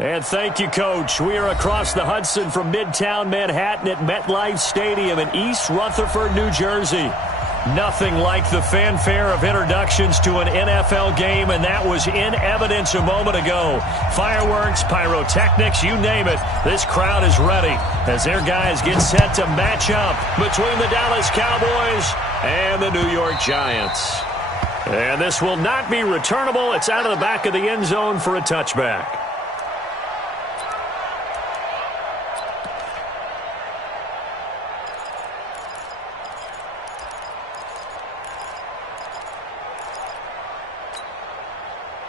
And thank you, Coach. We are across the Hudson from Midtown Manhattan at MetLife Stadium in East Rutherford, New Jersey. Nothing like the fanfare of introductions to an NFL game, and that was in evidence a moment ago. Fireworks, pyrotechnics, you name it. This crowd is ready as their guys get set to match up between the Dallas Cowboys and the New York Giants. And this will not be returnable. It's out of the back of the end zone for a touchback.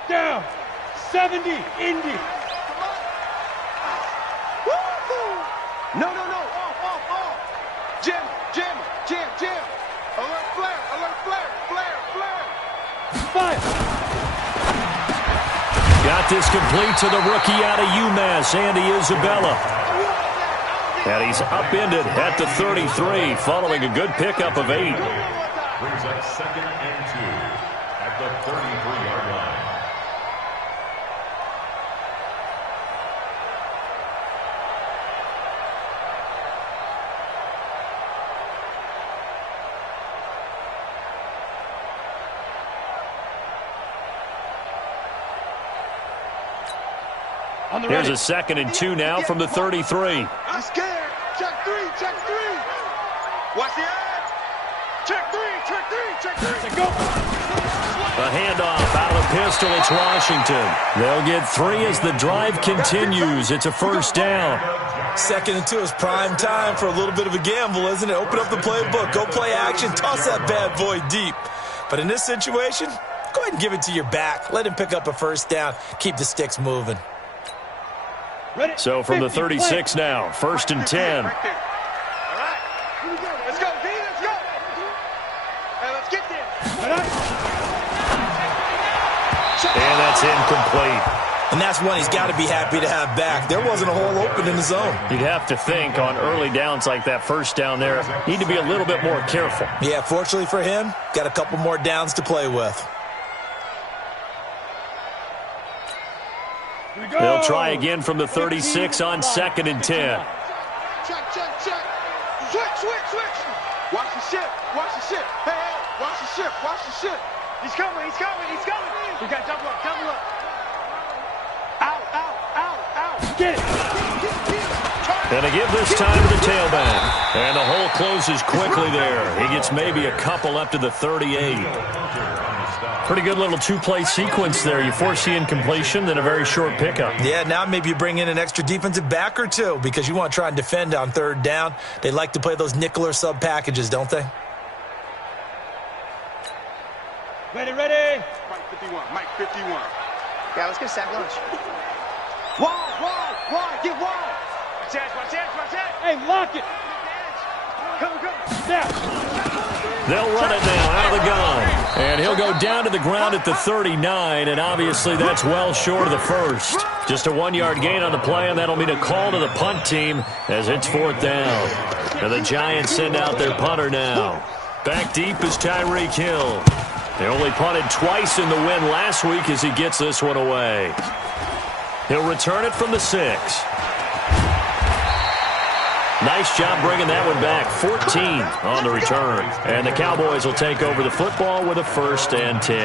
Down, 70, Indy. No. Off. Jam. Alert, flare. Fire. Got this complete to the rookie out of UMass, Andy Isabella. And he's upended at the 33, following a good pickup of 8. Brings up 2nd and 2 at the 33-yard line. Here's a 2nd and 2 now from the 33. I'm scared. Check three. Watch the edge. Check three. Go. A handoff out of the pistol. It's Washington. They'll get 3 as the drive continues. It's a first down. 2nd and 2 is prime time for a little bit of a gamble, isn't it? Open up the playbook. Go play action. Toss that bad boy deep. But in this situation, go ahead and give it to your back. Let him pick up a first down. Keep the sticks moving. Ready. So from the 36 now, 1st and 10. Right there. All right. Let's go, D. Let's go. Hey, let's get there. And that's incomplete. And that's one he's got to be happy to have back. There wasn't a hole open in the zone. You'd have to think on early downs like that first down there, need to be a little bit more careful. Yeah, fortunately for him, got a couple more downs to play with. They'll try again from the 36 on 2nd and 10. Check. Switch. Watch the ship. Hey, watch the ship. He's coming. We got double up. Out. Get it. And they give this time to the tailback. And the hole closes quickly there. He gets maybe a couple up to the 38. Pretty good little two-play sequence there. You force the incompletion, then a very short pickup. Yeah, now maybe you bring in an extra defensive back or two because you want to try and defend on 3rd down. They like to play those nickel or sub packages, don't they? Ready. Mike 51. Yeah, let's get a sack lunch. Wide. Get wide. Watch that. Hey, lock it. Come. Now. They'll run it now out of the gun. And he'll go down to the ground at the 39, and obviously that's well short of the first. Just a 1-yard gain on the play, and that'll mean a call to the punt team as it's 4th down. And the Giants send out their punter now. Back deep is Tyreek Hill. They only punted twice in the win last week as he gets this one away. He'll return it from the 6. Nice job bringing that one back. 14 on the return. And the Cowboys will take over the football with a 1st and 10.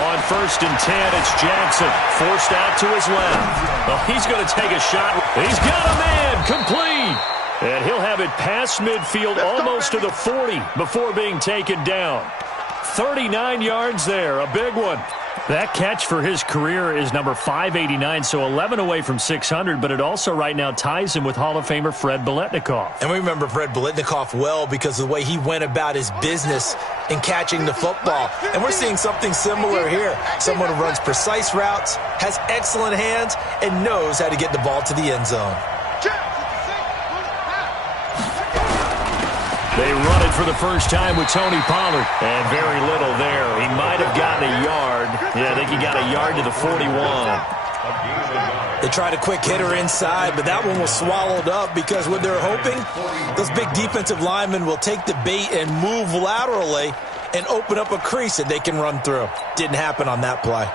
On 1st and 10, it's Jackson. Forced out to his left. Oh, he's going to take a shot. He's got a man. Complete. And he'll have it past midfield almost to the 40 before being taken down. 39 yards there, a big one. That catch for his career is number 589, so 11 away from 600, but it also right now ties him with Hall of Famer Fred Biletnikoff. And we remember Fred Biletnikoff well because of the way he went about his business in catching the football. And we're seeing something similar here. Someone who runs precise routes, has excellent hands, and knows how to get the ball to the end zone. They run it for the first time with Tony Pollard. And very little there. He might have gotten a yard. Yeah, I think he got a yard to the 41. They tried a quick hitter inside, but that one was swallowed up because what they're hoping, those big defensive linemen will take the bait and move laterally and open up a crease that they can run through. Didn't happen on that play.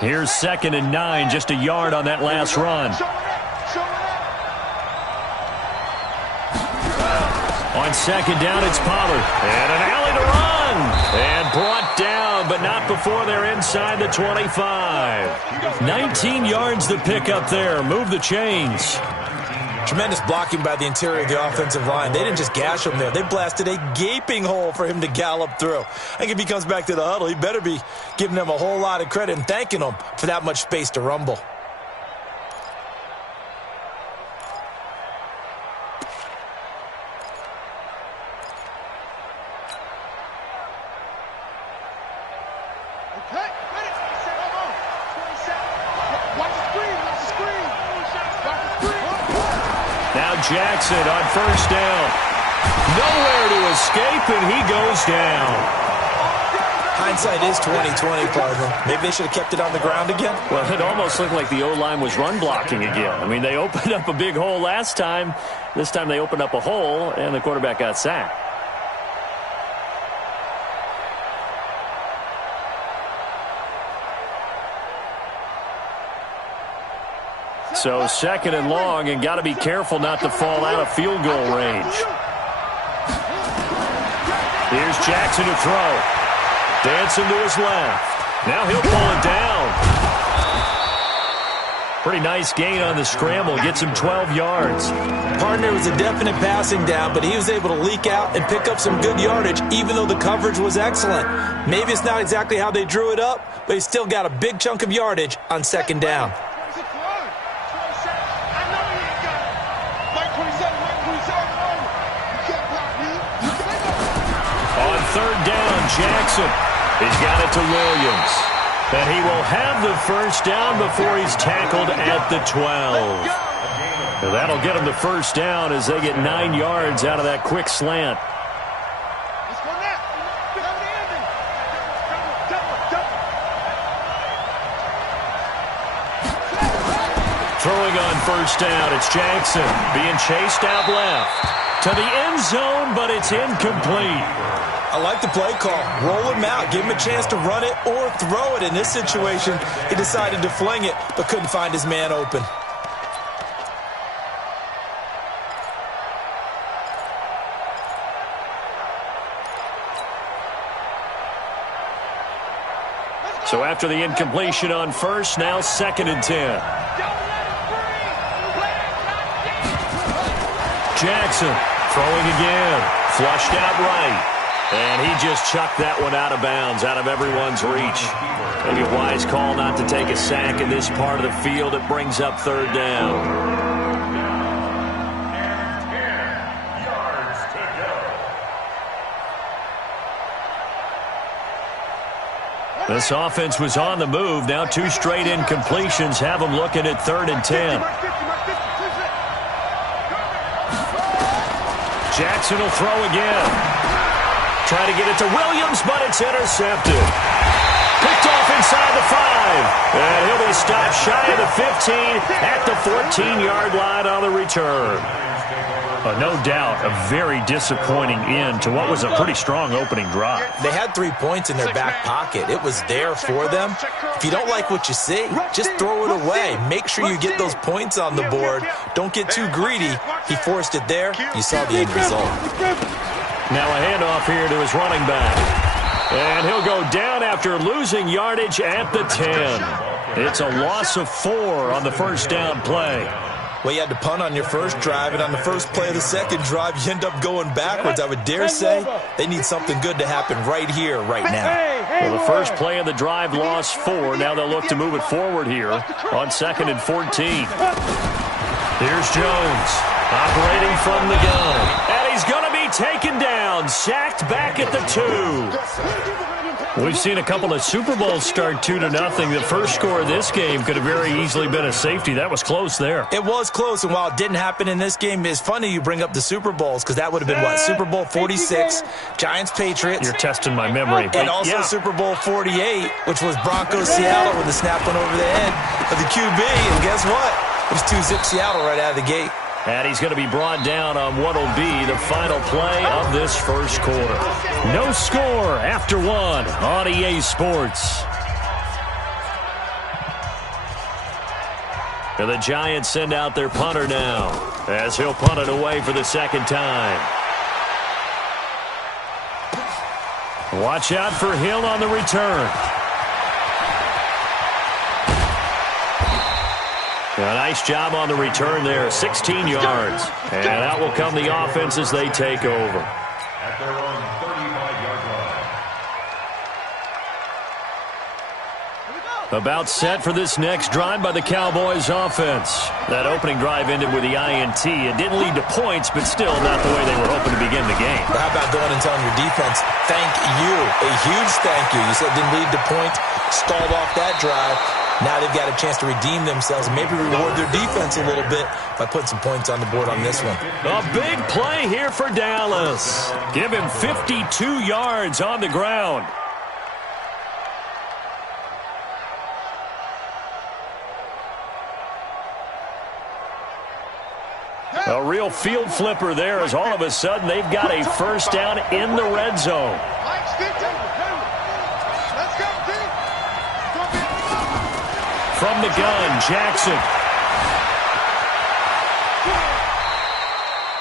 Here's 2nd and 9, just a yard on that last run. On 2nd down, it's Pollard. And an alley to run. And brought down, but not before they're inside the 25. 19 yards to pick up there. Move the chains. Tremendous blocking by the interior of the offensive line. They didn't just gash him there. They blasted a gaping hole for him to gallop through. I think if he comes back to the huddle, he better be giving them a whole lot of credit and thanking them for that much space to rumble. Jackson on 1st down. Nowhere to escape, and he goes down. Hindsight is 20/20, partner. Maybe they should have kept it on the ground again. Well, it almost looked like the O-line was run blocking again. I mean, they opened up a big hole last time. This time they opened up a hole, and the quarterback got sacked. So 2nd and long, and got to be careful not to fall out of field goal range. Here's Jackson to throw. Dancing to his left. Now he'll pull it down. Pretty nice gain on the scramble. Gets him 12 yards. Partner was a definite passing down, but he was able to leak out and pick up some good yardage, even though the coverage was excellent. Maybe it's not exactly how they drew it up, but he still got a big chunk of yardage on 2nd down. On 3rd down, Jackson. He's got it to Williams. And he will have the 1st down before he's tackled at the 12. Now that'll get him the 1st down as they get 9 yards out of that quick slant. Throwing on 1st down, it's Jackson being chased out left. To the end zone, but it's incomplete. I like the play call. Roll him out. Give him a chance to run it or throw it. In this situation, he decided to fling it, but couldn't find his man open. So after the incompletion on 1st, now 2nd and 10. Jackson throwing again. Flushed out right. And he just chucked that one out of bounds, out of everyone's reach. Maybe a wise call not to take a sack in this part of the field. It brings up 3rd down. And 10 yards to go. This offense was on the move. Now 2 straight incompletions have them looking at 3rd and 10. Jackson will throw again. Try to get it to Williams, but it's intercepted. Picked off inside the 5. And he'll be stopped shy of the 15 at the 14-yard line on the return. No doubt a very disappointing end to what was a pretty strong opening drive. They had 3 points in their back pocket. It was there for them. If you don't like what you see, just throw it away. Make sure you get those points on the board. Don't get too greedy. He forced it there. You saw the end result. Now a handoff here to his running back. And he'll go down after losing yardage at the 10. It's a loss of 4 on the 1st down play. Well, you had to punt on your first drive, and on the first play of the second drive, you end up going backwards. I would dare say they need something good to happen right here, right now. Well, the first play of the drive lost 4. Now they'll look to move it forward here on 2nd and 14. Here's Jones operating from the gun. And he's going to be taken down, sacked back at the 2. We've seen a couple of Super Bowls start 2-0. The first score of this game could have very easily been a safety. That was close there. It was close, and while it didn't happen in this game, it's funny you bring up the Super Bowls because that would have been, what, Super Bowl 46, Giants-Patriots. You're testing my memory. And also Super Bowl 48, which was Broncos-Seattle with the snap one over the head of the QB. And guess what? It was 2-zip Seattle right out of the gate. And he's going to be brought down on what will be the final play of this first quarter. No score after one on EA Sports. And the Giants send out their punter now as he'll punt it away for the second time. Watch out for Hill on the return. A nice job on the return there, 16 yards. And out will come the offense as they take over. At their own 35-yard line. About set for this next drive by the Cowboys offense. That opening drive ended with the INT. It didn't lead to points, but still not the way they were hoping to begin the game. But how about going and telling your defense, thank you, a huge thank you. You said it didn't lead to points, stalled off that drive. Now they've got a chance to redeem themselves and maybe reward their defense a little bit by putting some points on the board on this one. A big play here for Dallas. Give him 52 yards on the ground. A real field flipper there as all of a sudden they've got a first down in the red zone. From the gun, Jackson.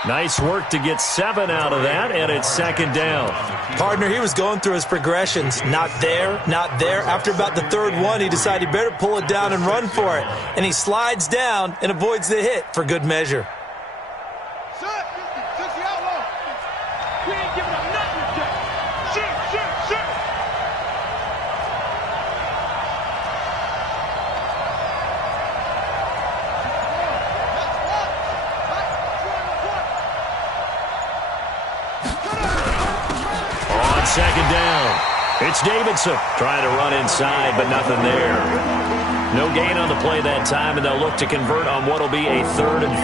Nice work to get 7 out of that, and it's second down. Partner, he was going through his progressions. Not there, not there. After about the third one, he decided he better pull it down and run for it. And he slides down and avoids the hit for good measure. Second down. It's Davidson trying to run inside, but nothing there. No gain on the play that time, and they'll look to convert on what will be a 3rd and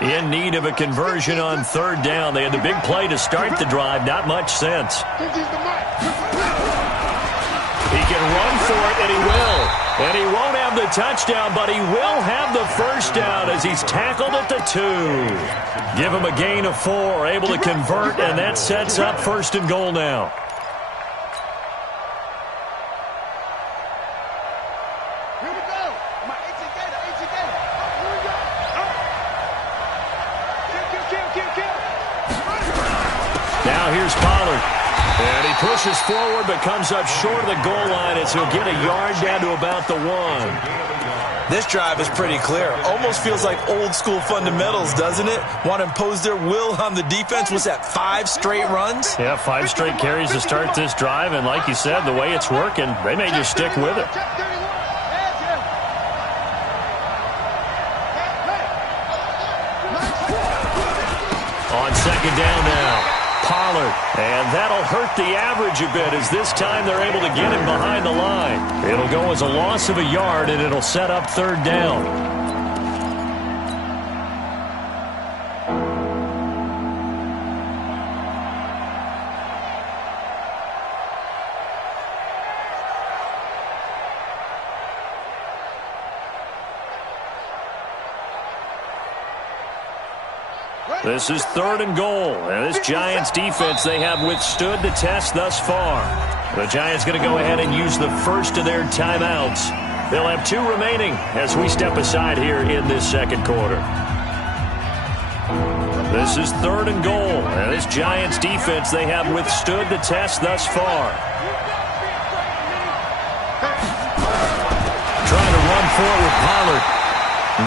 4. In need of a conversion on 3rd down. They had the big play to start the drive. Not much sense. He can run for it, and he will. And he won't have the touchdown, but he will have the first down as he's tackled at the 2. Give him a gain of 4, able to convert, and that sets up 1st and goal now. Now here's Pollard. And he pushes forward but comes up short of the goal line as he'll get a yard down to about the 1. This drive is pretty clear. Almost feels like old school fundamentals, doesn't it? Want to impose their will on the defense. Was that 5 straight runs? Yeah, 5 straight carries to start this drive. And like you said, the way it's working, they may just stick with it. On second down now. Pollard, and that'll hurt the average a bit as this time they're able to get him behind the line. It'll go as a loss of a yard, and it'll set up 3rd down. This is 3rd and goal, and this Giants defense, they have withstood the test thus far. The Giants going to go ahead and use the first of their timeouts. They'll have 2 remaining as we step aside here in this second quarter. This is 3rd and goal, and this Giants defense, they have withstood the test thus far. Trying to run forward with Pollard.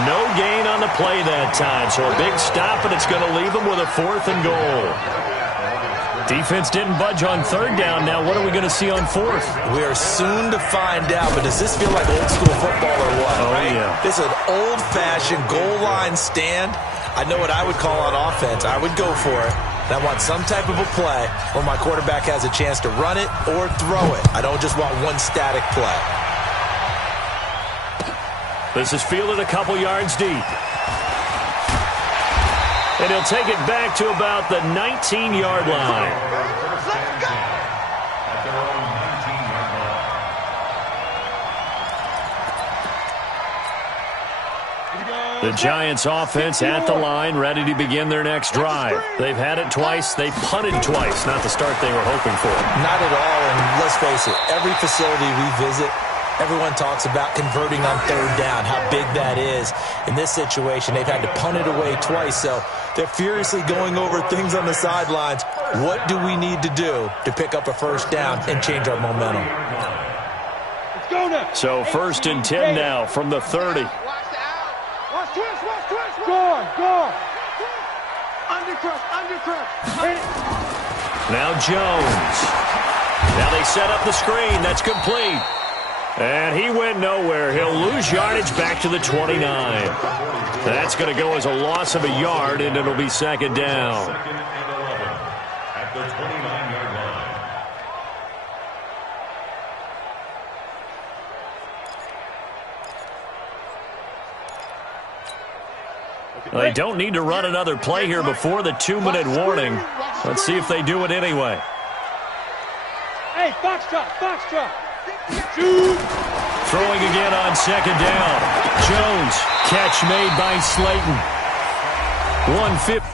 No gain on the play that time, so a big stop, and it's going to leave them with a 4th and goal. Defense didn't budge on third down. Now what are we going to see on fourth? We are soon to find out, but does this feel like old school football or what? Oh, right? yeah. This is an old-fashioned goal line stand. I know what I would call on offense. I would go for it. And I want some type of a play where my quarterback has a chance to run it or throw it. I don't just want one static play. This is fielded a couple yards deep. And he'll take it back to about the 19-yard line. The Giants offense at the line, ready to begin their next drive. They've had it twice. They punted twice. Not the start they were hoping for. Not at all, and let's face it, every facility we visit, everyone talks about converting on third down, how big that is. In this situation, they've had to punt it away twice, so they're furiously going over things on the sidelines. What do we need to do to pick up a first down and change our momentum? Let's go now. So 1st and 10 now from the 30. Watch twist, watch twist. Go on, go on. Undercrush, undercrush. Hit it. Now Jones. Now they set up the screen. That's complete. And he went nowhere. He'll lose yardage back to the 29. That's going to go as a loss of a yard, and it'll be 2nd down. 2nd and 11 at the 29-yard line. They don't need to run another play here before the 2-minute warning. Let's see if they do it anyway. Hey, box drop, box drop. Shoot. Throwing again on 2nd down. Jones, catch made by Slayton. 150.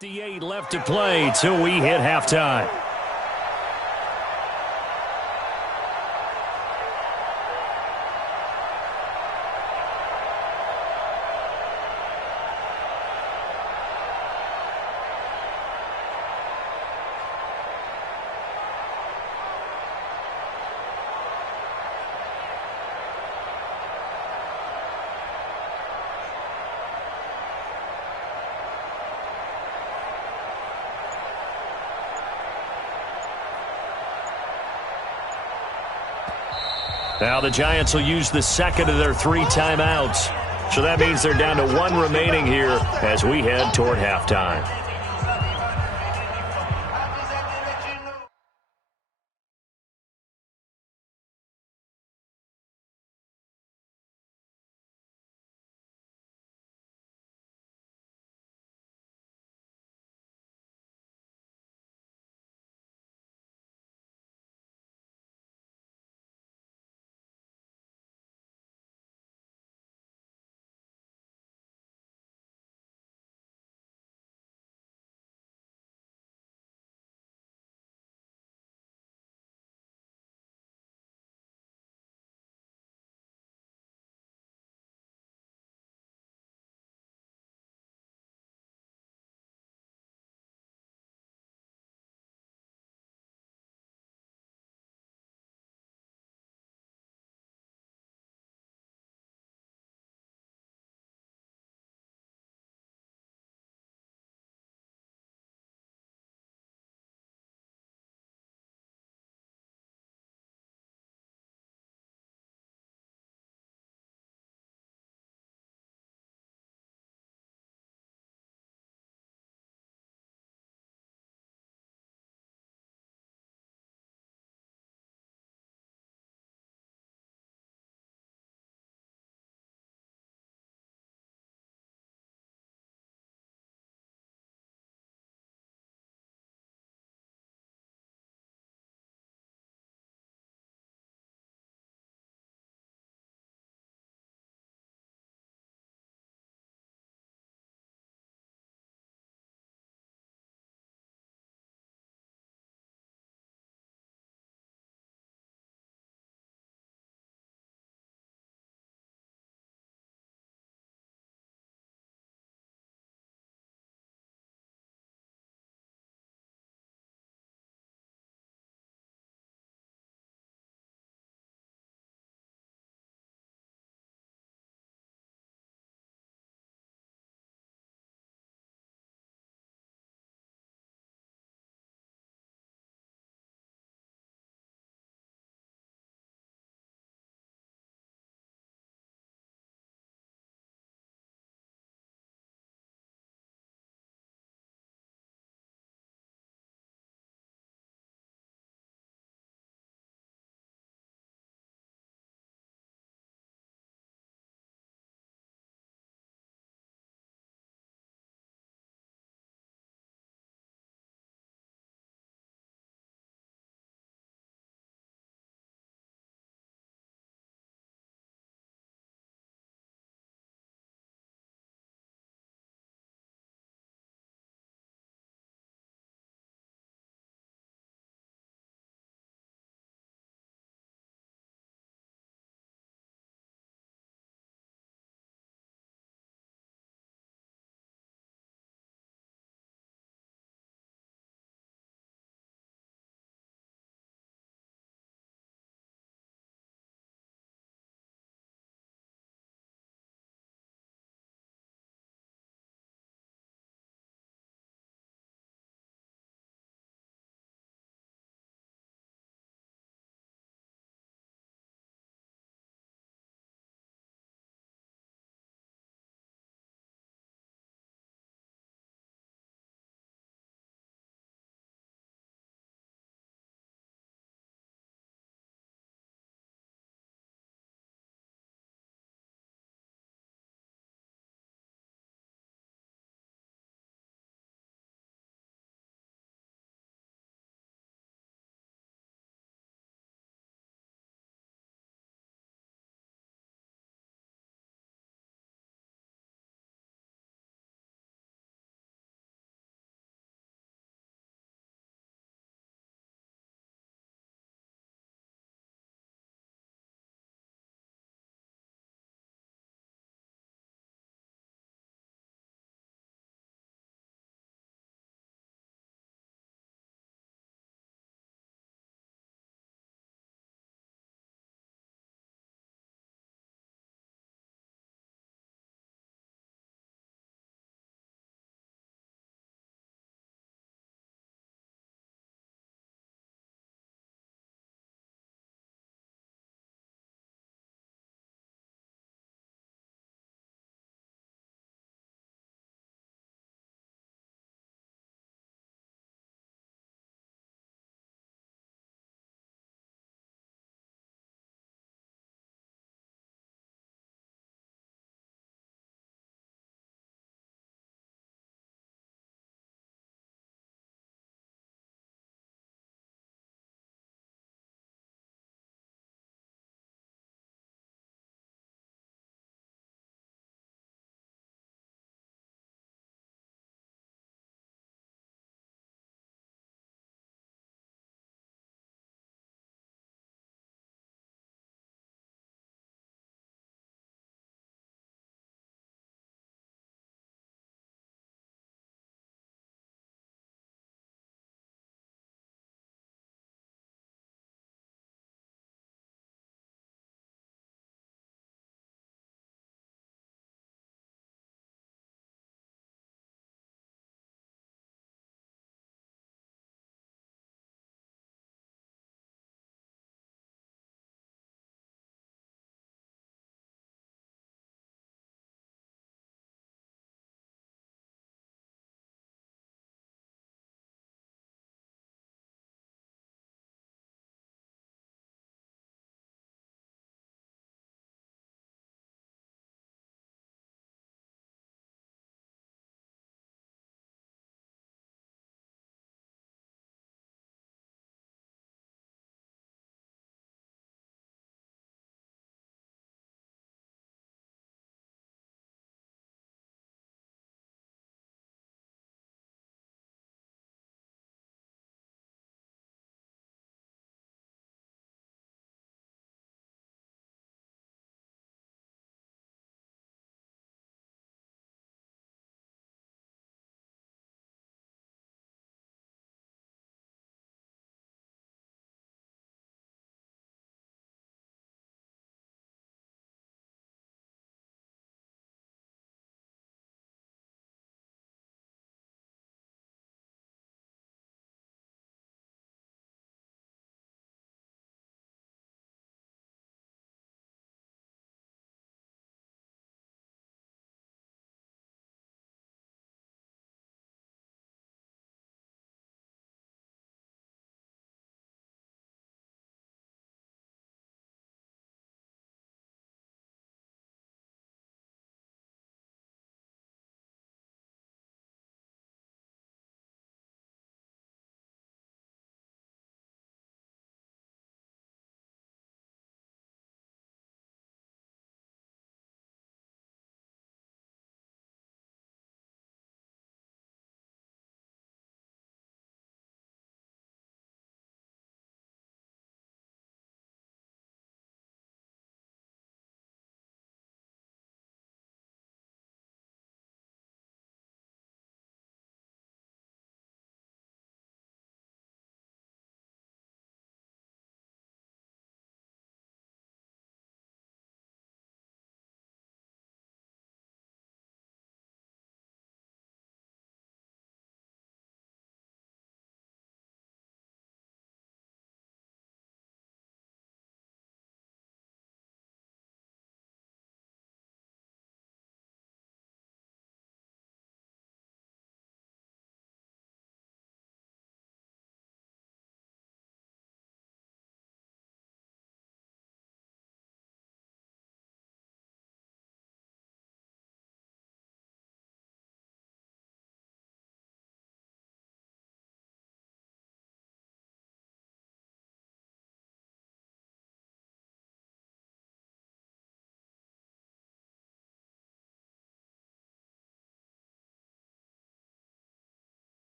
.58 left to play till we hit halftime. Now the Giants will use the 2nd of their 3 timeouts. So that means they're down to 1 remaining here as we head toward halftime.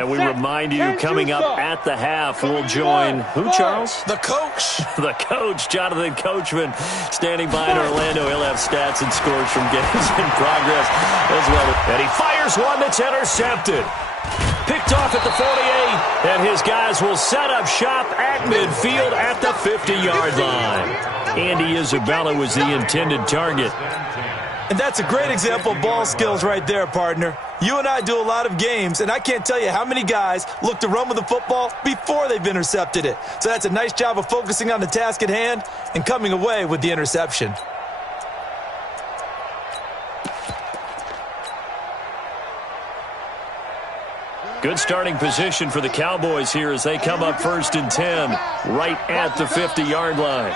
And we remind you, coming up at the half, we'll join who, Charles? The coach. The coach, Jonathan Coachman, standing by in Orlando. He'll have stats and scores from games in progress as well. And he fires one that's intercepted. Picked off at the 48, and his guys will set up shop at midfield at the 50-yard line. Andy Isabella was the intended target. And that's a great example of ball skills right there, partner. You and I do a lot of games, and I can't tell you how many guys look to run with the football before they've intercepted it. So that's a nice job of focusing on the task at hand and coming away with the interception. Good starting position for the Cowboys here as they come up 1st and 10, right at the 50-yard line.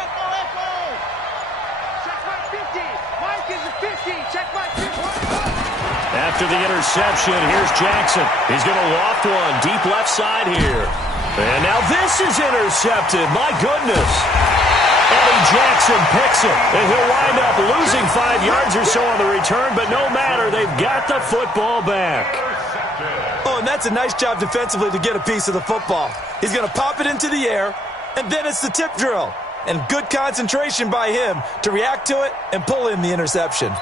After the interception, here's Jackson. He's going to loft one deep left side here. And now this is intercepted. My goodness. Eddie Jackson picks it, and he'll wind up losing 5 yards or so on the return, but no matter, they've got the football back. Oh, and that's a nice job defensively to get a piece of the football. He's going to pop it into the air, and then it's the tip drill. And good concentration by him to react to it and pull in the interception.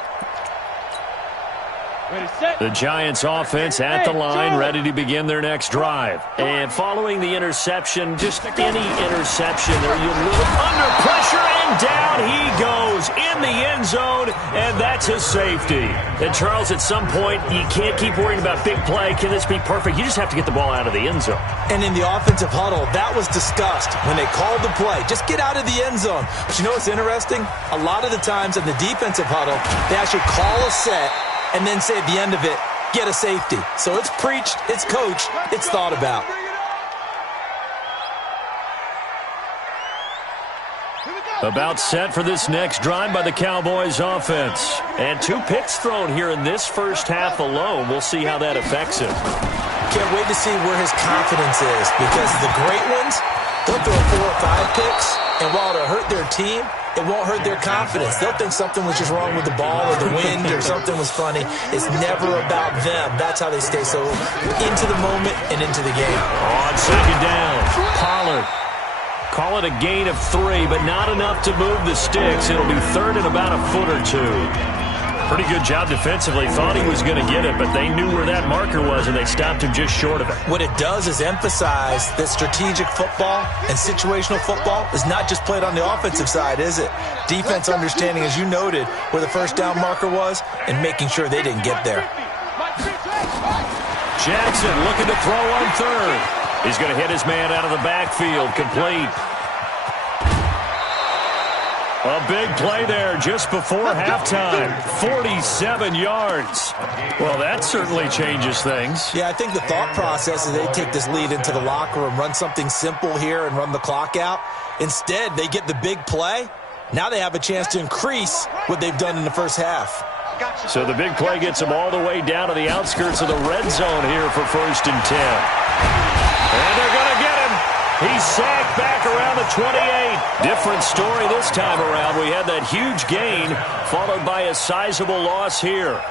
The Giants offense at the line, ready to begin their next drive. And following the interception, just any interception, they're a little under pressure, and down he goes in the end zone, and that's a safety. And Charles, at some point, you can't keep worrying about big play. Can this be perfect? You just have to get the ball out of the end zone. And in the offensive huddle, that was discussed when they called the play. Just get out of the end zone. But you know what's interesting? A lot of the times in the defensive huddle, they actually call a set and then say at the end of it, get a safety. So it's preached, it's coached, it's thought about. About set for this next drive by the Cowboys offense. And 2 picks thrown here in this first half alone. We'll see how that affects him. Can't wait to see where his confidence is, because the great ones, they'll throw 4 or 5 picks, and while it'll hurt their team, it won't hurt their confidence. They'll think something was just wrong with the ball or the wind or something was funny. It's never about them. That's how they stay so into the moment and into the game. On 2nd down, Pollard. Call it a gain of 3, but not enough to move the sticks. It'll be 3rd and about a foot or 2. Pretty good job defensively. Thought he was going to get it, but they knew where that marker was, and they stopped him just short of it. What it does is emphasize that strategic football and situational football is not just played on the offensive side, is it? Defense understanding, as you noted, where the 1st down marker was and making sure they didn't get there. Jackson looking to throw on 3rd. He's going to hit his man out of the backfield, complete. A big play there just before halftime. 47 yards. Well, that certainly changes things. Yeah, I think the thought process is they take this lead into the locker room, run something simple here and run the clock out. Instead, they get the big play. Now they have a chance to increase what they've done in the first half. So the big play gets them all the way down to the outskirts of the red zone here for 1st and 10. And they're going to get him. He's sacked back around the 28. Different story this time around. We had that huge gain followed by a sizable loss here.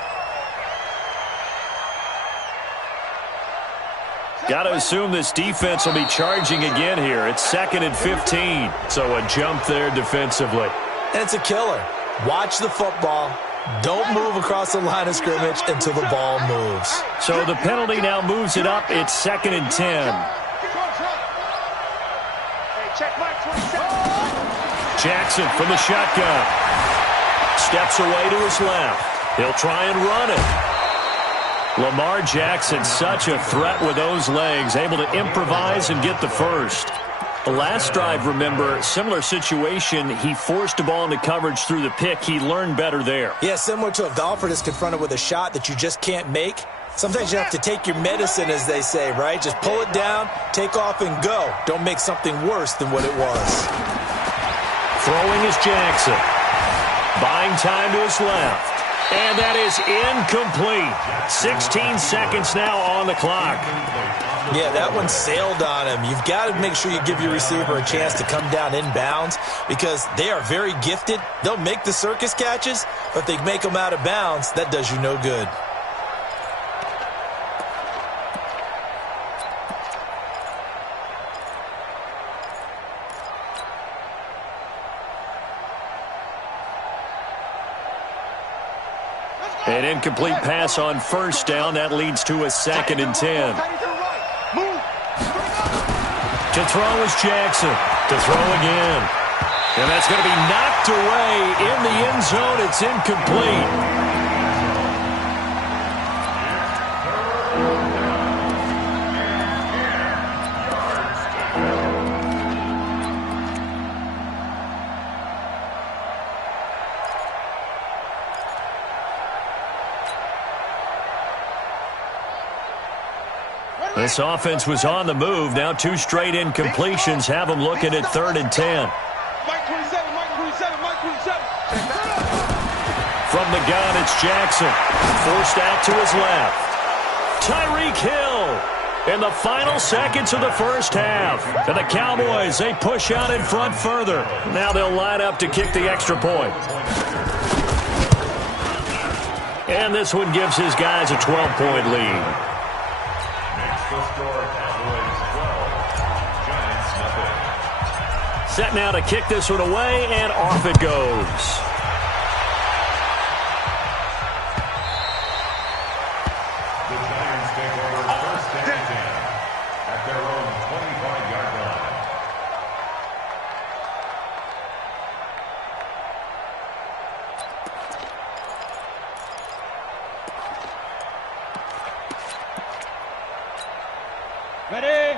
Got to assume this defense will be charging again here. It's 2nd and 15. So a jump there defensively. And it's a killer. Watch the football. Don't move across the line of scrimmage until the ball moves. So the penalty now moves it up. It's 2nd and 10. Jackson from the shotgun. Steps away to his left. He'll try and run it. Lamar Jackson, such a threat with those legs, able to improvise and get the first. The last drive, remember, similar situation. He forced the ball into coverage through the pick. He learned better there. Yeah, similar to a golfer that's confronted with a shot that you just can't make. Sometimes you have to take your medicine, as they say, right? Just pull it down, take off, and go. Don't make something worse than what it was. Throwing is Jackson. Buying time to his left. And that is incomplete. 16 seconds now on the clock. Yeah, that one sailed on him. You've got to make sure you give your receiver a chance to come down inbounds because they are very gifted. They'll make the circus catches, but they make them out of bounds. That does you no good. An incomplete pass on first down. That leads to a 2nd and 10. To throw is Jackson. To throw again. And that's going to be knocked away in the end zone. It's incomplete. This offense was on the move. Now 2 straight incompletions have them looking at 3rd and 10. Mike 27, Mike 27, Mike 27. From the gun, it's Jackson. Forced out to his left. Tyreek Hill in the final seconds of the first half. And the Cowboys, they push out in front further. Now they'll line up to kick the extra point. And this one gives his guys a 12-point lead. Set now to kick this one away, and off it goes. The Giants take over 1st and 10 at their own 25-yard line.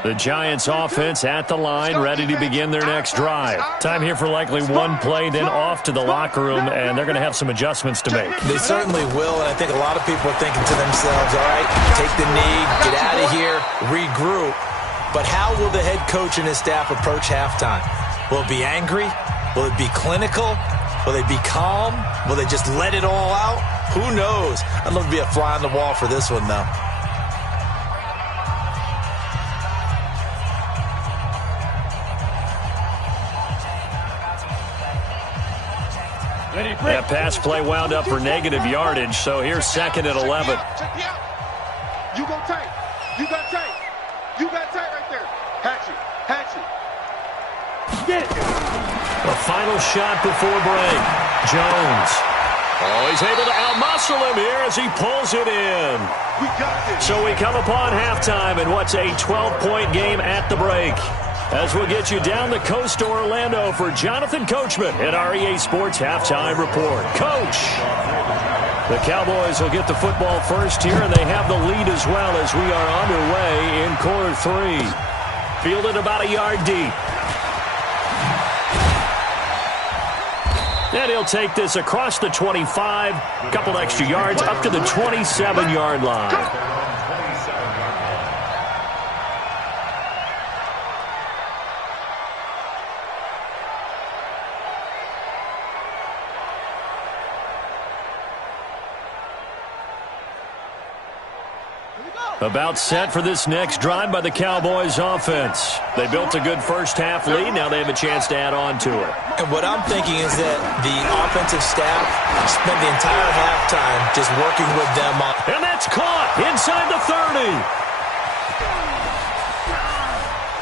The Giants offense at the line, ready to begin their next drive. Time here for likely one play, then off to the locker room, and they're going to have some adjustments to make. They certainly will, and I think a lot of people are thinking to themselves, all right, take the knee, get out of here, regroup. But how will the head coach and his staff approach halftime? Will it be angry? Will it be clinical? Will they be calm? Will they just let it all out? Who knows? I'd love to be a fly on the wall for this one, though. That pass play wound up for negative yardage, so here's 2nd and 11. You go tight. You got tight. You got tight right there. Hatchet. Hatchet. Get it. The final shot before break. Jones. Oh, he's able to outmuscle him here as he pulls it in. We got this. So we come upon halftime in what's a 12-point game at the break. As we'll get you down the coast to Orlando for Jonathan Coachman at our EA Sports Halftime Report. Coach! The Cowboys will get the football first here, and they have the lead as well as we are underway in quarter 3. Fielded about a yard deep. And he'll take this across the 25, a couple extra yards, up to the 27-yard line. About set for this next drive by the Cowboys offense. They built a good first half lead. Now they have a chance to add on to it. And what I'm thinking is that the offensive staff spent the entire halftime just working with them on. And that's caught inside the 30.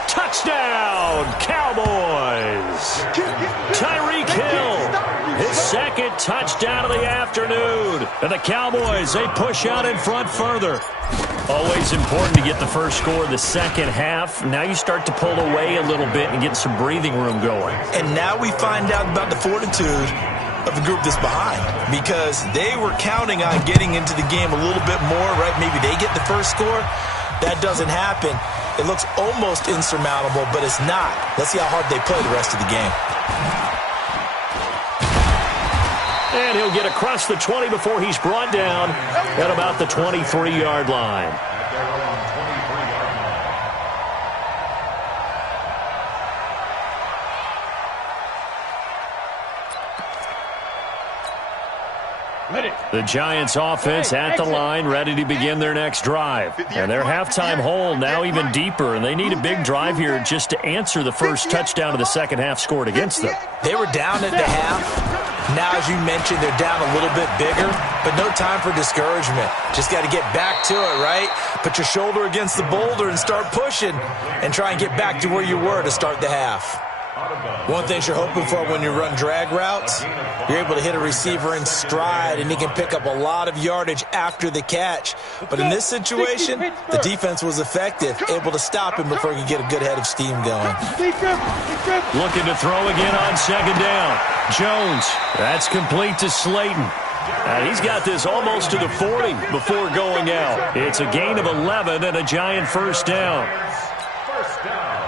Touchdown, Cowboys. Tyreek Hill, his 2nd touchdown of the afternoon. And the Cowboys, they push out in front further. Always important to get the first score of the second half. Now you start to pull away a little bit and get some breathing room going. And now we find out about the fortitude of the group that's behind, because they were counting on getting into the game a little bit more, right? Maybe they get the first score. That doesn't happen. It looks almost insurmountable, but it's not. Let's see how hard they play the rest of the game. And he'll get across the 20 before he's brought down at about the 23-yard line. The Giants offense at the line, ready to begin their next drive. And their halftime hole now even deeper, and they need a big drive here just to answer the first touchdown of the second half scored against them. They were down at the half. Now, as you mentioned, they're down a little bit bigger, but no time for discouragement. Just got to get back to it, right? Put your shoulder against the boulder and start pushing and try and get back to where you were to start the half. One thing you're hoping for when you run drag routes, you're able to hit a receiver in stride, and he can pick up a lot of yardage after the catch. But in this situation, the defense was effective, able to stop him before he could get a good head of steam going. Looking to throw again on second down. Jones, that's complete to Slayton. He's got this almost to the 40 before going out. It's a gain of 11 and a Giant first down.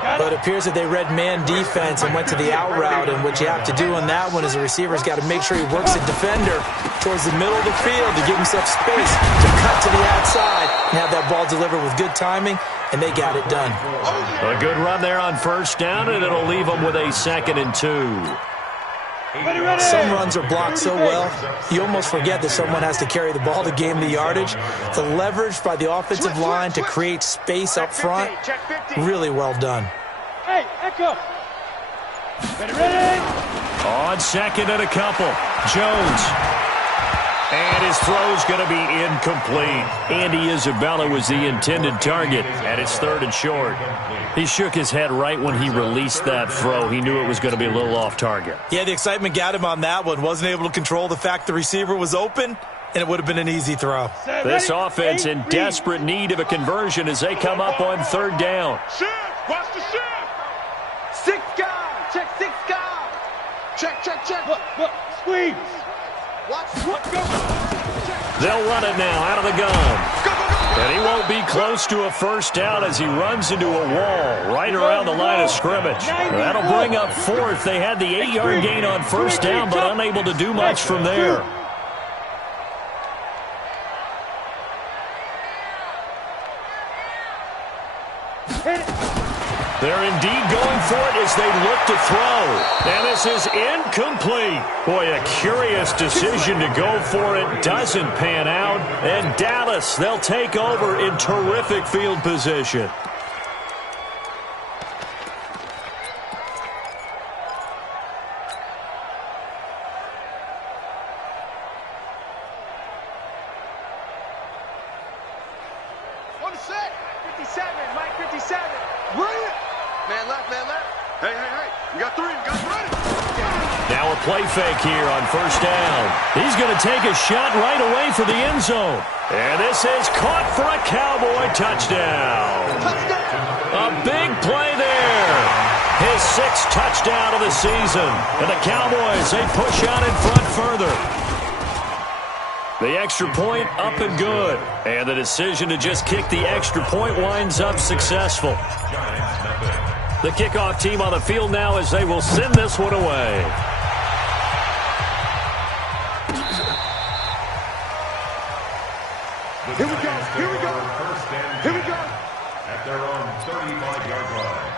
But it appears that they read man defense and went to the out route, and what you have to do on that one is the receiver's got to make sure he works the defender towards the middle of the field to give himself space to cut to the outside and have that ball delivered with good timing, and they got it done. A good run there on first down, and it'll leave them with a 2nd and 2. Some runs are blocked so well, you almost forget that someone has to carry the ball to gain the yardage. The leverage by the offensive line to create space up front, really well done. Hey, echo. Ready. On second and a couple, Jones. And his throw's going to be incomplete. Andy Isabella was the intended target, and it's 3rd and short. He shook his head right when he released that throw. He knew it was going to be a little off target. Yeah, the excitement got him on that one. Wasn't able to control the fact the receiver was open, and it would have been an easy throw. This offense in desperate need of a conversion as they come up on 3rd down. Shift! Watch the shift! 6 guys! Check 6 guys! Check. Look, squeeze. Watch. Go. They'll run it now out of the gun. Go. And he won't be close to a first down as he runs into a wall right around the line of scrimmage. That'll bring up 4th. They had the 8-yard gain on first down, but unable to do much from there. They're indeed going for it as they look to throw. And this is incomplete. Boy, a curious decision to go for it. Doesn't pan out. And Dallas, they'll take over in terrific field position. On the set. 57, Mike 57. Run it. Man left. Hey. We got 3. Now a play fake here on first down. He's going to take a shot right away for the end zone. And this is caught for a Cowboy touchdown. A big play there. His 6th touchdown of the season. And the Cowboys, they push out in front further. The extra point up and good. And the decision to just kick the extra point winds up successful. The kickoff team on the field now as they will send this one away. Here we go. At their own 35-yard line.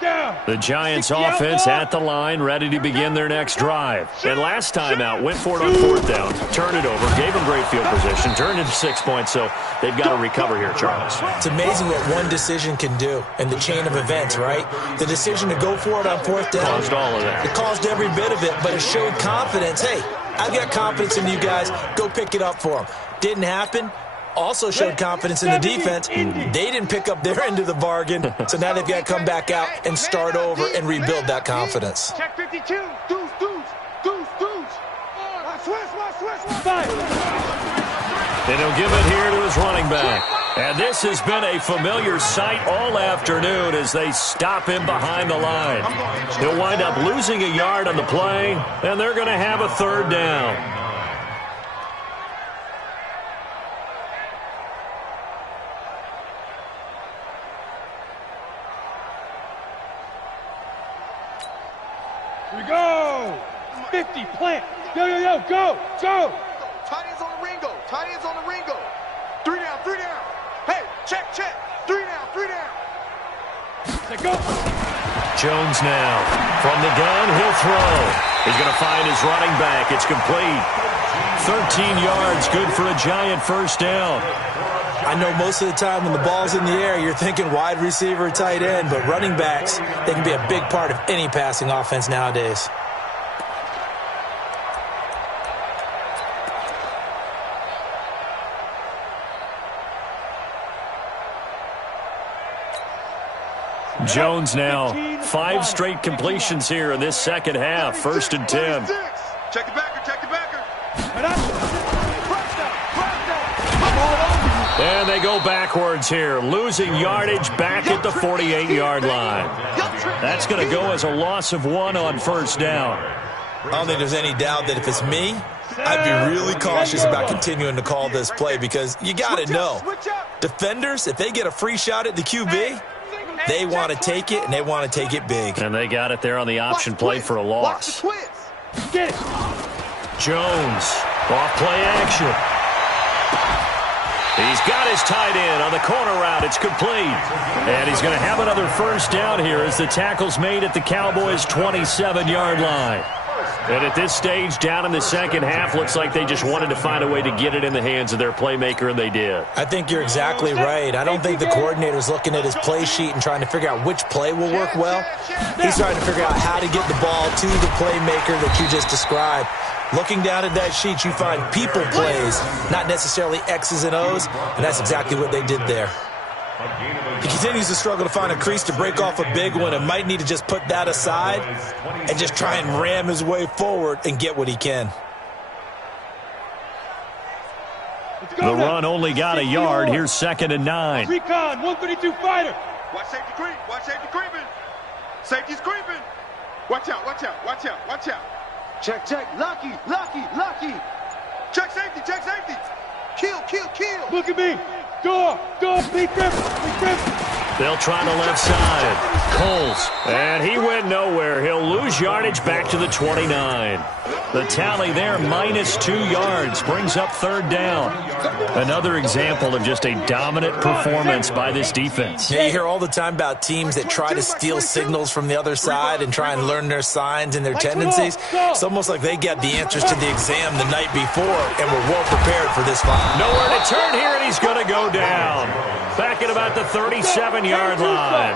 Down. The Giants offense at the line, ready to begin their next drive. And last time out, went for it on 4th down, turned it over, gave them great field position, turned into 6 points, so they've got to recover here, Charles. It's amazing what one decision can do in the chain of events, right? The decision to go for it on 4th down. Caused all of that. It caused every bit of it, but it showed confidence. Hey, I've got confidence in you guys. Go pick it up for them. Didn't happen. Also showed confidence in the defense. They didn't pick up their end of the bargain, so now they've got to come back out and start over and rebuild that confidence. Check 52. Deuce. Switch. And he'll give it here to his running back. And this has been a familiar sight all afternoon as they stop him behind the line. He'll wind up losing a yard on the play, and they're going to have a 3rd down. Here we go. 50, plant. Yo, go. Tight ends on the Ringo. 3 down. Hey, check. 3 down. Let go. Jones now. From the gun, he'll throw. He's going to find his running back. It's complete. 13 yards, good for a Giant first down. I know most of the time when the ball's in the air, you're thinking wide receiver, tight end, but running backs, they can be a big part of any passing offense nowadays. Jones now 5 straight completions here in this second half. 1st and 10. Check the backer, check the backer. And they go backwards here, losing yardage back at the 48-yard line. That's going to go as a loss of 1 on 1st down. I don't think there's any doubt that if it's me, I'd be really cautious about continuing to call this play because you got to know, defenders, if they get a free shot at the QB, they want to take it, and they want to take it big. And they got it there on the option play for a loss. Get it. Jones, off play action. He's got his tight end on the corner route. It's complete. And he's going to have another 1st down here as the tackle's made at the Cowboys' 27-yard line. And at this stage, down in the second half, looks like they just wanted to find a way to get it in the hands of their playmaker, and they did. I think you're exactly right. I don't think the coordinator's looking at his play sheet and trying to figure out which play will work well. He's trying to figure out how to get the ball to the playmaker that you just described. Looking down at that sheet, you find people plays, not necessarily X's and O's, and that's exactly what they did there. He continues to struggle to find a crease to break off a big one and might need to just put that aside and just try and ram his way forward and get what he can. The run only got a yard. Here's 2nd and 9. Recon, 132 fighter. Watch safety creep. Watch safety creeping. Safety's creeping. Watch out, watch out, watch out, watch out. Check, check. Lucky, lucky, lucky. Check safety, check safety. Kill, kill, kill. Look at me. Door, Lee Griffin. They'll try the left side. Coles. And he went nowhere. He'll lose yardage back to the 29. The tally there, -2 yards, brings up 3rd down. Another example of just a dominant performance by this defense. Yeah, you hear all the time about teams that try to steal signals from the other side and try and learn their signs and their tendencies. It's almost like they get the answers to the exam the night before and were well prepared for this fight. Nowhere to turn here, and he's going to go down. Back at about the 37-yard line.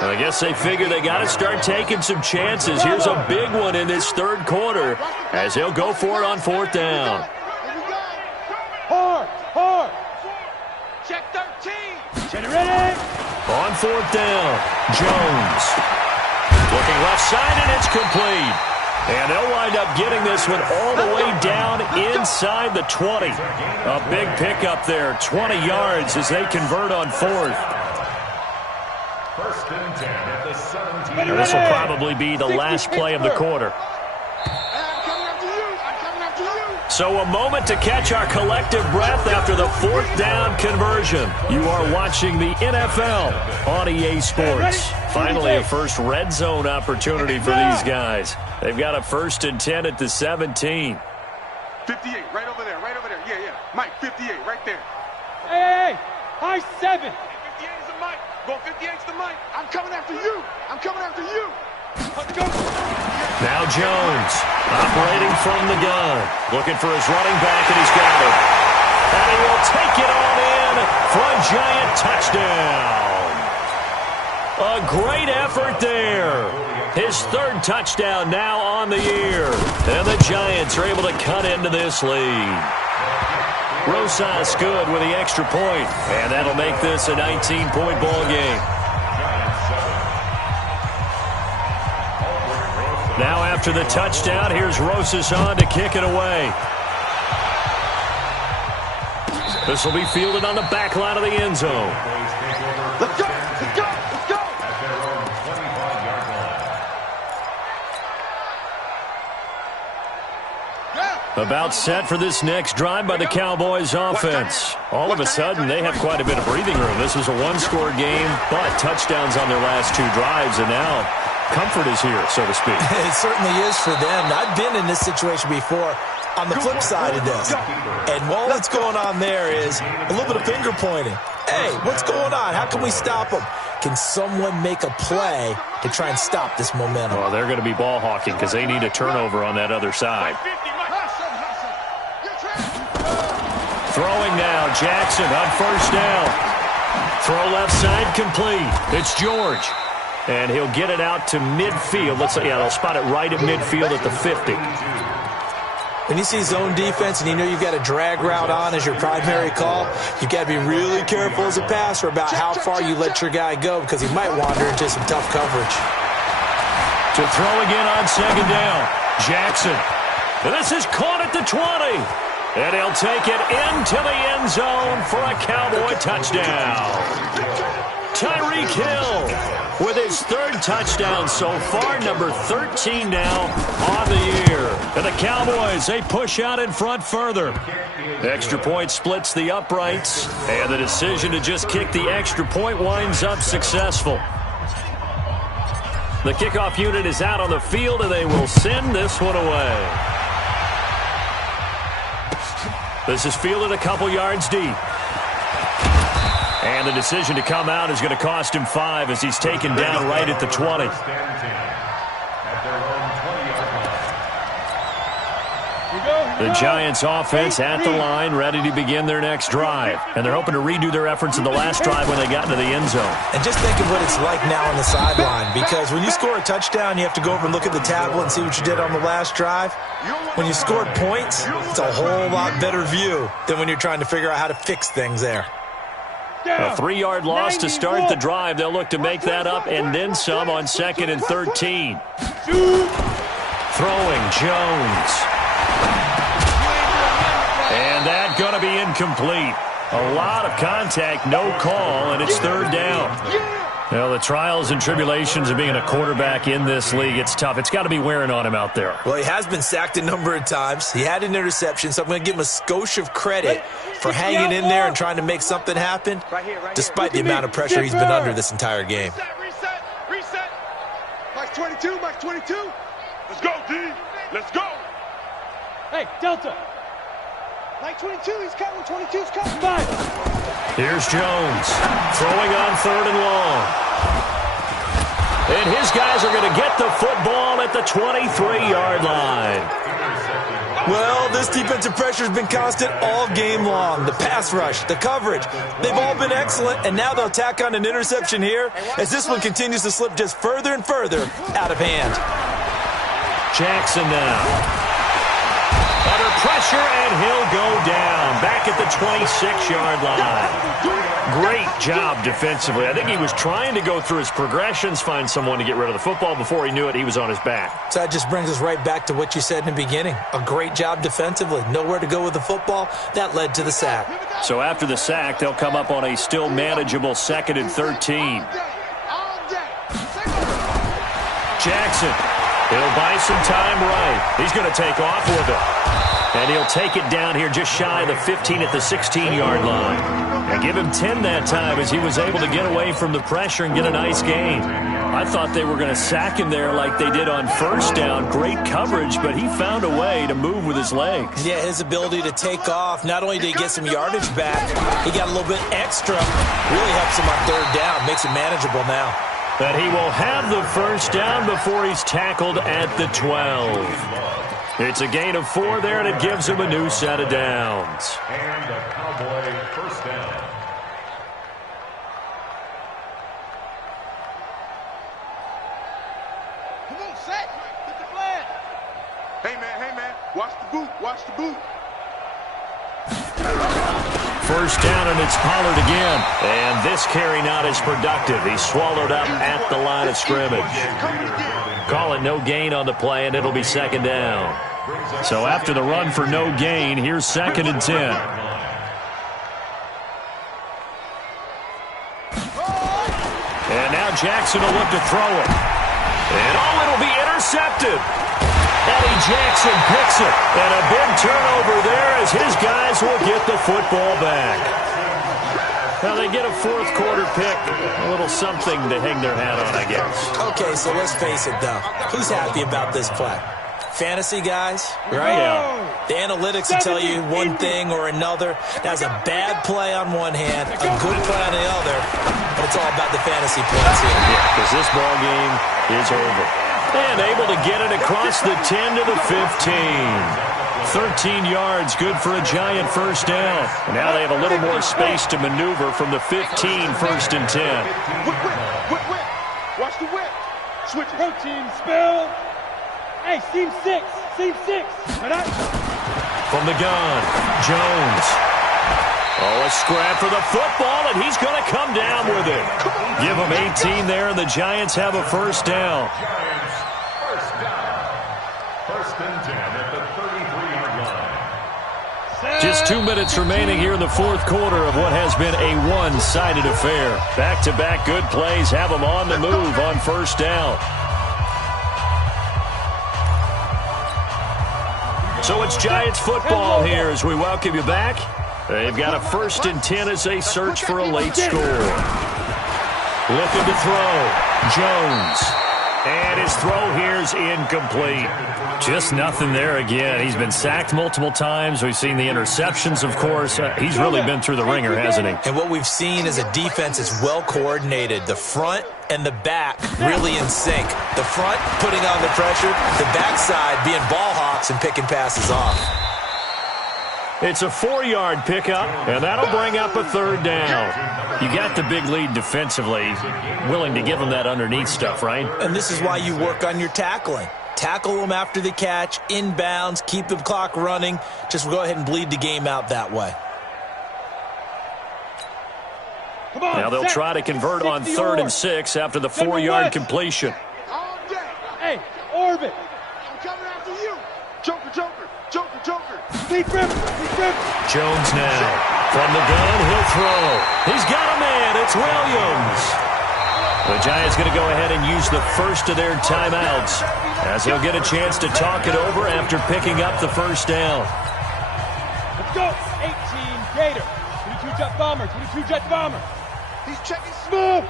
And I guess they figure they got to start taking some chances. Here's a big one in this 3rd quarter as he'll go for it on 4th down. Hard. Check 13. Get it ready. On 4th down, Jones. Looking left side, and it's complete. And they'll wind up getting this one all the way down inside the 20. A big pickup there, 20 yards as they convert on 4th. 1st and 10 at the 17. This will probably be the last play of the quarter. So a moment to catch our collective breath after the 4th down conversion. You are watching the NFL on EA Sports. Finally, a first red zone opportunity for these guys. They've got a 1st and 10 at the 17. 58, right over there. Yeah. Mike, 58, right there. Hey, high 7. 58 is the Mike. Go 58's the Mike. I'm coming after you. Let's go. Now Jones, operating from the gun. Looking for his running back, and he's got it. And he will take it on in for a giant touchdown. A great effort there. His 3rd touchdown now on the year. And the Giants are able to cut into this lead. Rosas good with the extra point. And that'll make this a 19-point ball game. Now after the touchdown, here's Rosas on to kick it away. This will be fielded on the back line of the end zone. Let's go. About set for this next drive by the Cowboys offense. All of a sudden, they have quite a bit of breathing room. This was a 1-score game, but touchdowns on their last 2 drives, and now comfort is here, so to speak. It certainly is for them. I've been in this situation before on the flip side of this. And all that's going on there is a little bit of finger pointing. Hey, what's going on? How can we stop them? Can someone make a play to try and stop this momentum? Well, they're going to be ball hawking because they need a turnover on that other side. Throwing now, Jackson on 1st down. Throw left side complete. It's George. And he'll get it out to midfield. Let's say, yeah, they'll spot it right at midfield at the 50. When you see zone defense and you know you've got a drag route on as your primary call, you've got to be really careful as a passer about how far you let your guy go because he might wander into some tough coverage. To throw again on second down, Jackson. And this is caught at the 20. And he'll take it into the end zone for a Cowboy touchdown. Tyreek Hill with his third touchdown so far, number 13 now on the year. And the Cowboys, they push out in front further. Extra point splits the uprights, and the decision to just kick the extra point winds up successful. The kickoff unit is out on the field, and they will send this one away. This is fielded a couple yards deep. And the decision to come out is going to cost him 5 as he's taken down right at the 20. The Giants offense at the line, ready to begin their next drive. And they're hoping to redo their efforts in the last drive when they got into the end zone. And just think of what it's like now on the sideline, because when you score a touchdown, you have to go over and look at the tablet and see what you did on the last drive. When you scored points, it's a whole lot better view than when you're trying to figure out how to fix things there. A 3-yard loss to start the drive. They'll look to make that up and then some on 2nd and 13. Throwing Jones. And that's going to be incomplete. A lot of contact, no call, and it's 3rd down. Well, the trials and tribulations of being a quarterback in this league, it's tough. It's got to be wearing on him out there. Well, he has been sacked a number of times. He had an interception, so I'm going to give him a skosh of credit for hanging in there and trying to make something happen, despite the amount of pressure he's been under this entire game. Reset. Mike 22, Mike 22. Let's go, D. Let's go. Hey, Delta. Mike 22, he's coming. 22's coming. 5. Here's Jones throwing on 3rd and long. And his guys are going to get the football at the 23-yard line. Well, this defensive pressure has been constant all game long. The pass rush, the coverage, they've all been excellent, and now they'll tack on an interception here as this one continues to slip just further and further out of hand. Jackson now. Under pressure, and he'll go down back at the 26-yard line. Great job defensively. I think he was trying to go through his progressions, find someone to get rid of the football. Before he knew it, he was on his back. So that just brings us right back to what you said in the beginning. A great job defensively. Nowhere to go with the football. That led to the sack. So after the sack, they'll come up on a still manageable 2nd and 13. Jackson. He'll buy some time right. He's going to take off with it. And he'll take it down here just shy of the 15 at the 16-yard line. And give him 10 that time as he was able to get away from the pressure and get a nice gain. I thought they were going to sack him there like they did on 1st down. Great coverage, but he found a way to move with his legs. Yeah, his ability to take off. Not only did he get some yardage back, he got a little bit extra. Really helps him on 3rd down. Makes it manageable now. But he will have the 1st down before he's tackled at the 12. It's a gain of 4 there, and it gives him a new set of downs. And a Cowboy 1st down. Come on, set. Get the flag. Hey, man. Watch the boot. 1st down, and it's Pollard again. And this carry not as productive. He's swallowed up at the line of scrimmage. Call it no gain on the play, and it'll be 2nd down. So after the run for no gain, here's 2nd and 10. And now Jackson will look to throw it. And it'll be intercepted. Eddie Jackson picks it. And a big turnover there as his guys will get the football back. Now they get a 4th quarter pick. A little something to hang their hat on, I guess. Okay, so let's face it, though. Who's happy about this play? Fantasy guys, right? Yeah. The analytics will tell you one thing or another. That's a bad play on one hand, a good play on the other, but it's all about the fantasy points here. Yeah, because this ball game is over. And able to get it across the 10 to the 15. 13 yards, good for a Giant 1st down. And now they have a little more space to maneuver from the 15, 1st and 10. Whip. Watch the whip. Switch it. Protein spill. Hey, seam 6. Right up. From the gun, Jones. Oh, a scrap for the football, and he's going to come down with it. Give him 18 there, and the Giants have a first down. Giants, first down. First and 10 at the 33-yard line. Just 2 minutes remaining here in the fourth quarter of what has been a one-sided affair. Back-to-back good plays have them on the move on first down. So it's Giants football here as we welcome you back. They've got a first and 10 as they search for a late score. Looking to throw. Jones. And his throw here is incomplete. Just nothing there again. He's been sacked multiple times. We've seen the interceptions, of course. He's really been through the ringer, hasn't he? And what we've seen is a defense that's well coordinated. The front and the back really in sync. The front putting on the pressure, the backside being ball hawks and picking passes off. It's a 4-yard pickup, and that'll bring up a third down. You got the big lead defensively, willing to give them that underneath stuff, right? And this is why you work on your tackling. Tackle them after the catch, inbounds, keep the clock running. Just go ahead and bleed the game out that way. Now they'll try to convert on 3rd and 6 after the 4-yard completion. Hey, Orbit. I'm coming after you. Joker, Joker, Joker, Joker. Deep rip, deep rip. Jones now. From the gun, he'll throw. He's got a man. It's Williams. The Giants going to go ahead and use the first of their timeouts as they'll get a chance to talk it over after picking up the first down. Let's go. 18 Gator. 22 Jet Bomber. 22 Jet Bomber. He's checking Move.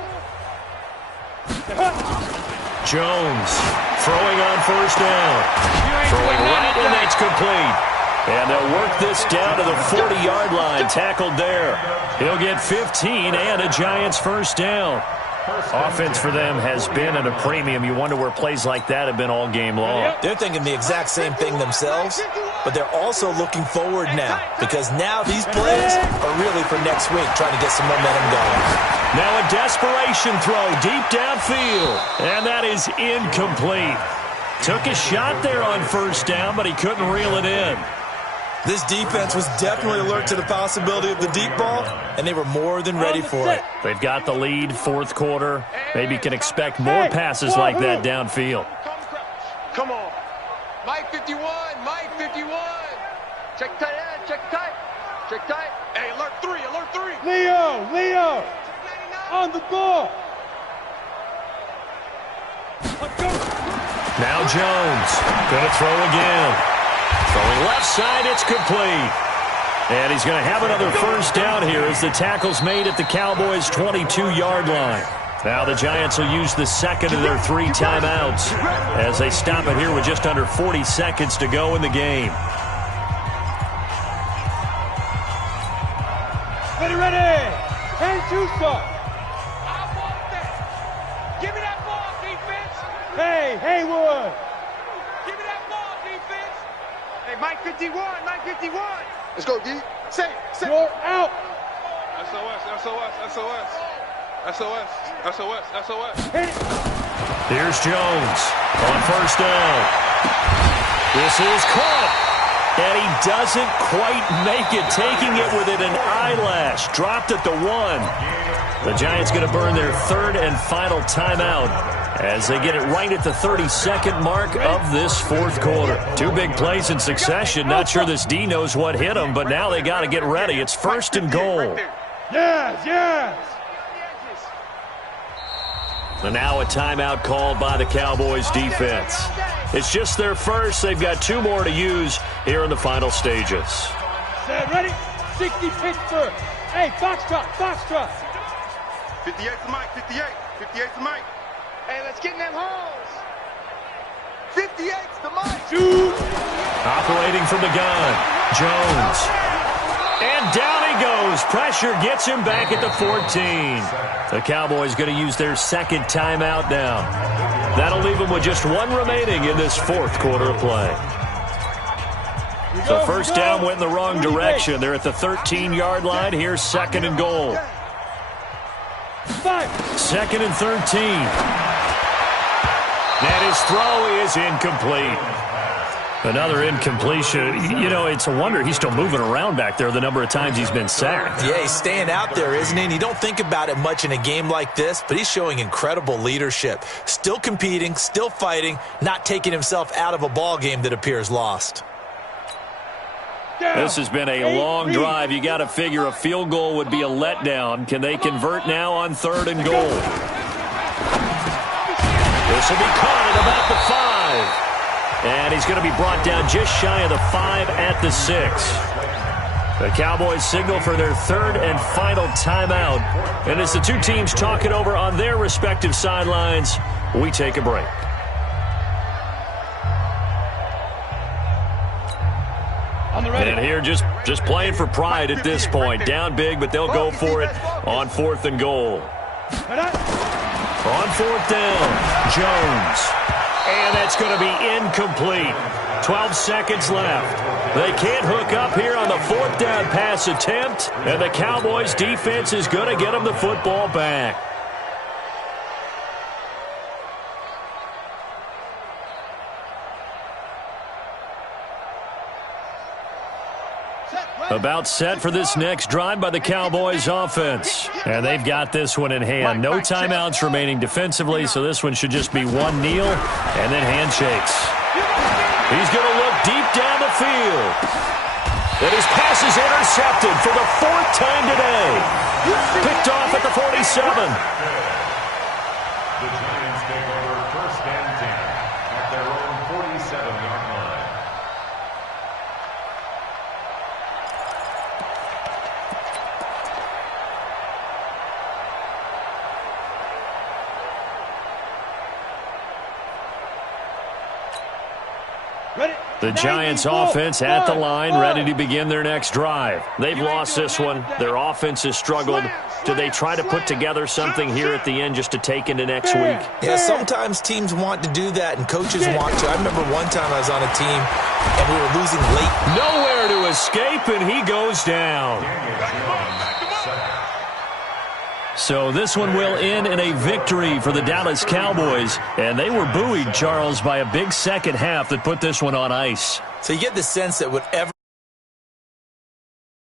Jones throwing on first down. Throwing right, and that's complete. And they'll work this down to the 40-yard line. Tackled there. He'll get 15 and a Giants first down. Offense for them has been at a premium. You wonder where plays like that have been all game long. They're thinking the exact same thing themselves, but they're also looking forward now because now these plays are really for next week, trying to get some momentum going. Now a desperation throw deep downfield, and that is incomplete. Took a shot there on first down, but he couldn't reel it in. This defense was definitely alert to the possibility of the deep ball, and they were more than ready for it. They've got the lead, fourth quarter. Maybe can expect more passes like that downfield. Come on. Mike 51, Mike 51. Check tight end, check tight. Check tight. Hey, alert 3, alert 3. Leo. On the ball. Let's go. Now Jones going to throw again. Throwing left side, it's complete. And he's going to have another first down here as the tackle's made at the Cowboys' 22-yard line. Now the Giants will use the second of their 3 timeouts as they stop it here with just under 40 seconds to go in the game. Ready. And Tucson. Give me that ball, defense. Hey, Haywood. Give me that ball, defense. Hey, Mike 51, Mike 51. Let's go, D. Say. You're out. SOS. Hit it. Here's Jones on first down. This is caught. And he doesn't quite make it, taking it within an eyelash. Dropped at the 1. The Giants going to burn their 3rd and final timeout as they get it right at the 32nd mark of this fourth quarter. 2 big plays in succession. Not sure this D knows what hit him, but now they got to get ready. It's 1st and goal. Yes. And now a timeout called by the Cowboys defense. It's just their first. They've got 2 more to use here in the final stages. Set, ready? 60 Pittsburgh. Hey, Foxtrot. 58 to Mike, 58 to Mike. Hey, let's get in them holes. 58 to Mike. Shoot. Operating from the gun, Jones. And down he goes. Pressure gets him back at the 14. The Cowboys going to use their 2nd timeout now. That'll leave them with just 1 remaining in this fourth quarter of play. So first down went in the wrong direction. They're at the 13-yard line. Here's 2nd and goal. 2nd and 13. And his throw is incomplete. Another incompletion. You know, it's a wonder he's still moving around back there the number of times he's been sacked. Yeah, he's staying out there, isn't he? And you don't think about it much in a game like this, but he's showing incredible leadership. Still competing, still fighting, not taking himself out of a ball game that appears lost. This has been a long drive. You got to figure a field goal would be a letdown. Can they convert now on 3rd and goal? This will be caught at about the 5. And he's going to be brought down just shy of the 5 at the 6. The Cowboys signal for their 3rd and final timeout. And as the two teams talk it over on their respective sidelines, we take a break. And here just playing for pride at this point. Down big, but they'll go for it on 4th and goal. On 4th down, Jones. And that's going to be incomplete. 12 seconds left. They can't hook up here on the 4th down pass attempt. And the Cowboys defense is going to get them the football back. About set for this next drive by the Cowboys offense. And they've got this one in hand. No timeouts remaining defensively, so this one should just be one kneel and then handshakes. He's going to look deep down the field. And his pass is intercepted for the 4th time today. Picked off at the 47. The Giants take over 1st and 10 at their own 47-yard line. The Giants offense at the line, ready to begin their next drive. They've lost this one. Their offense has struggled. Do they try to put together something here at the end just to take into next week? Yeah, sometimes teams want to do that, and coaches want to. I remember one time I was on a team, and we were losing late. Nowhere to escape, and he goes down. So this one will end in a victory for the Dallas Cowboys. And they were buoyed, Charles, by a big second half that put this one on ice. So you get the sense that whatever